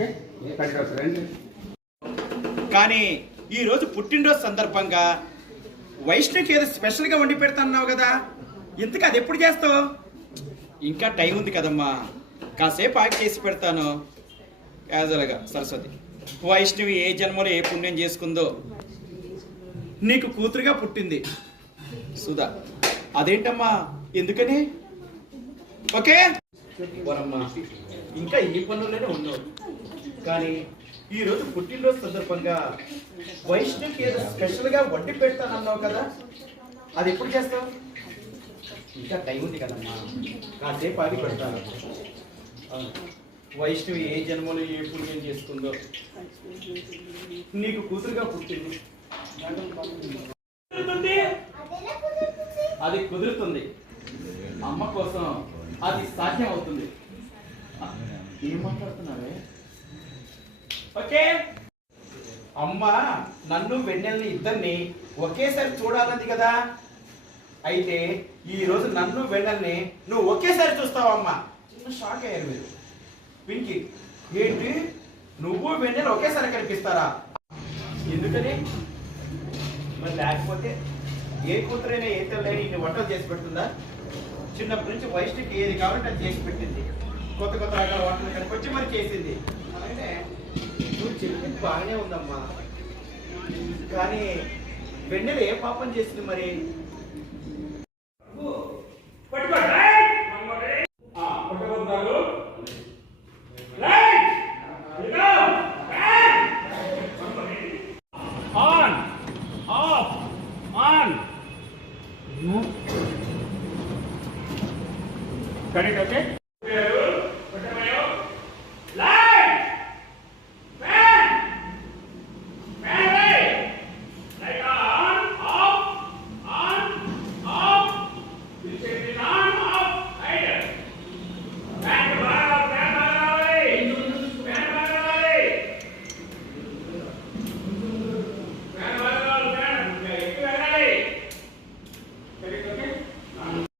Okay రండి. కానీ ఈరోజు పుట్టినరోజు సందర్భంగా వైష్ణవికి ఏదో స్పెషల్గా వండి పెడతాన్నావు కదా, ఇంతకు అది ఎప్పుడు చేస్తావు? ఇంకా టైం ఉంది కదమ్మా, కాసేపు ఆగి చేసి పెడతాను. యాజువల్గా సరస్వతి, వైష్ణవి ఏ జన్మలో ఏ పుణ్యం చేసుకుందో నీకు కూతురుగా పుట్టింది సుధా. అదేంటమ్మా, ఎందుకని? ఓకే వరమ్మా, ఇంకా ఈ పనుల్లోనే ఉన్నావు. కానీ ఈరోజు పుట్టినరోజు సందర్భంగా వైష్ణవికి ఏదో స్పెషల్గా వండి పెడతానన్నావు కదా, అది ఎప్పుడు చేస్తావు? ఇంకా టైం ఉంది కదమ్మా, కాసేపు ఆగి పెడతాను. వైష్ణవి ఏ జన్మలో ఏ పుణ్యం చేసుకుందో నీకు కూతురుగా పుట్టింది. అది కుదురుతుంది, అమ్మ కోసం అది సాధ్యం అవుతుంది. ఏం మాట్లాడుతున్నావే? ఓకే, అమ్మ నన్ను వెన్నెల్ని ఇద్దరిని ఒకేసారి చూడాలంది కదా, అయితే ఈ రోజు నన్ను వెన్నెల్ని నువ్వు ఒకేసారి చూస్తావా? అమ్మ చిన్న షాక్ అయ్యారు మీరు. పింకీ, ఏంటి నువ్వు వెన్నెల ఒకేసారి కనిపిస్తారా? ఎందుకని? మరి లేకపోతే ఏ కూతురైనా ఏ తల్లైనా ఇన్ని వంటలు చేసి పెడుతుందా? చిన్నప్పటి నుంచి వైష్ణవికి ఏది కావాలంటే అది చేసి పెట్టింది. కొత్త కొత్త రకాల వంటలు కనిపించి మరి చేసింది. అలాగే నువ్వు చెప్పింది బాగానే ఉందమ్మా, కానీ వెన్నెల ఏ పాపం చేసింది మరి? Cut it, okay?